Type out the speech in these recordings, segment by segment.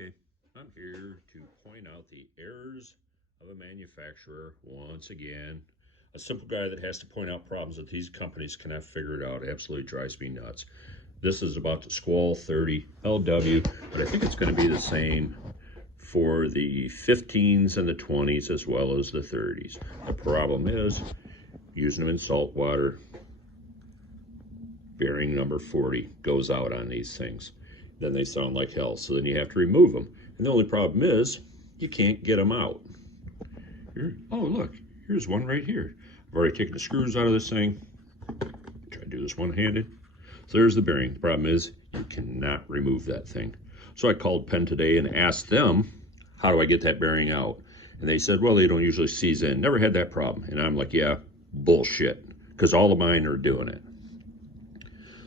Okay, I'm here to point out the errors of a manufacturer once again. A simple guy that has to point out problems that these companies cannot figure it out absolutely drives me nuts. This is about the Squal 30 LW, but I think it's going to be the same for the 15s and the 20s as well as the 30s. The problem is using them in salt water, bearing number 40 goes out on these things. Then they sound like hell, so then you have to remove them. And the only problem is you can't get them out. Here, oh look, here's one right here. I've already taken the screws out of this thing. Try to do this one-handed. So there's the bearing. The problem is you cannot remove that thing. So I called Penn today and asked them, how do I get that bearing out? And they said, well, they don't usually seize in. Never had that problem. And I'm like, yeah, bullshit, because all of mine are doing it.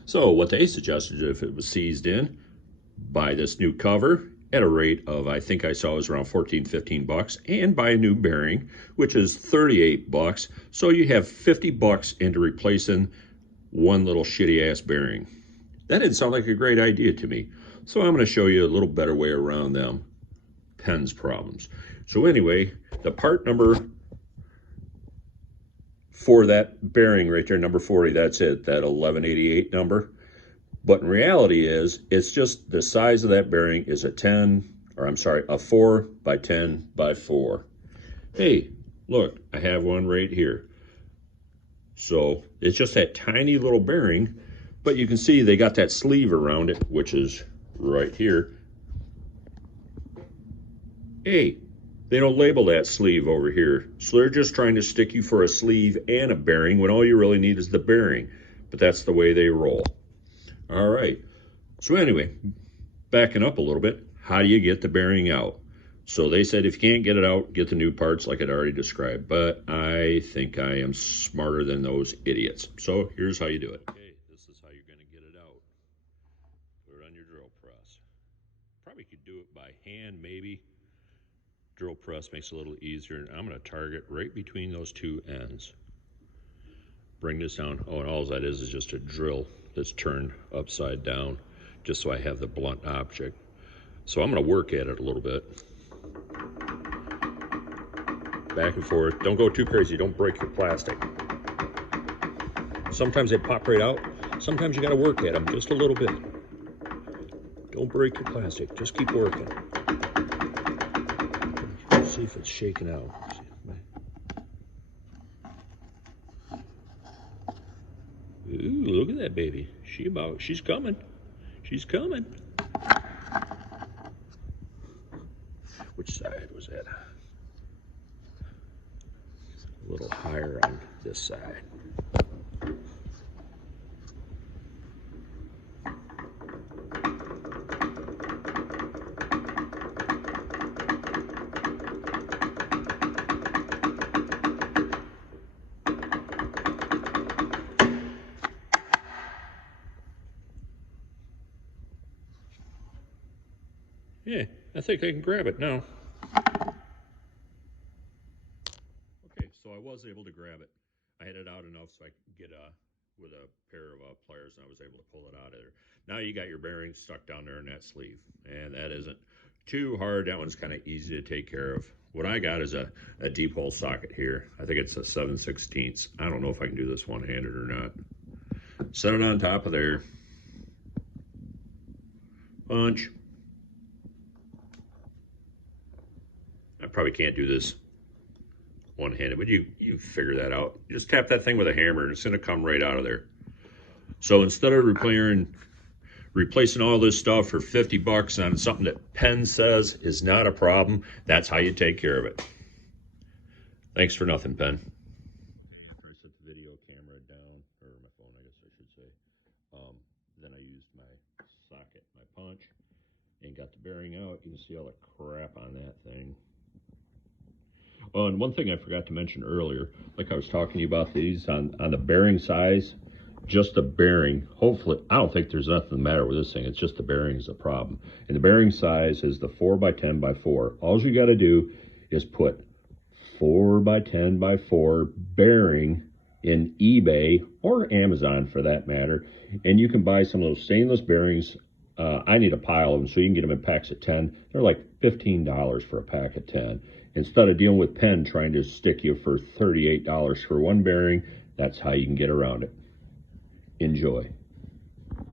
So what they suggested, if it was seized in, buy this new cover at a rate of, I think I saw it was around 14, 15 bucks, and buy a new bearing, which is 38 bucks. So you have 50 bucks into replacing one little shitty ass bearing. That didn't sound like a great idea to me. So I'm going to show you a little better way around them Penn's problems. So anyway, the part number for that bearing right there, number 40, that's it, that 1188 number. But in reality it's just the size of that bearing is a 4 by 10 by 4. Hey, look, I have one right here. So it's just that tiny little bearing, but you can see they got that sleeve around it, which is right here. Hey, they don't label that sleeve over here. So they're just trying to stick you for a sleeve and a bearing when all you really need is the bearing. But that's the way they roll. All right, so anyway, backing up a little bit, how do you get the bearing out? So they said if you can't get it out, get the new parts like I'd already described, but I think I am smarter than those idiots. So here's how you do it. Okay, this is how you're gonna get it out. Put it on your drill press. Probably could do it by hand, maybe. Drill press makes it a little easier, and I'm gonna target right between those two ends. Bring this down. Oh, and all that is just a drill that's turned upside down, just so I have the blunt object. So I'm going to work at it a little bit. Back and forth. Don't go too crazy. Don't break your plastic. Sometimes they pop right out. Sometimes you got to work at them just a little bit. Don't break your plastic. Just keep working. Let's see if it's shaking out. Ooh, look at that baby. She's coming. She's coming. Which side was that? A little higher on this side. Yeah, I think I can grab it now. Okay, so I was able to grab it. I had it out enough so I could get with a pair of pliers, and I was able to pull it out of there. Now you got your bearing stuck down there in that sleeve, and that isn't too hard. That one's kind of easy to take care of. What I got is a deep hole socket here. I think it's a 7/16. I don't know if I can do this one-handed or not. Set it on top of there. Punch. I probably can't do this one-handed, but you figure that out. You just tap that thing with a hammer and it's going to come right out of there. So instead of replacing all this stuff for 50 bucks on something that Penn says is not a problem, that's how you take care of it. Thanks for nothing, Penn. After I set the video camera down, or my phone, I guess I should say, then I used my socket, my punch, and got the bearing out. You can see all the crap on that thing. Oh, and one thing I forgot to mention earlier, like I was talking to you about these, on the bearing size, just the bearing, hopefully, I don't think there's nothing the matter with this thing, it's just the bearing is the problem. And the bearing size is the 4 by 10 by 4. All you got to do is put 4 by 10 by 4 bearing in eBay or Amazon for that matter, and you can buy some of those stainless bearings I need a pile of them, so you can get them in packs of 10. They're like $15 for a pack of 10. Instead of dealing with Penn trying to stick you for $38 for one bearing, that's how you can get around it. Enjoy.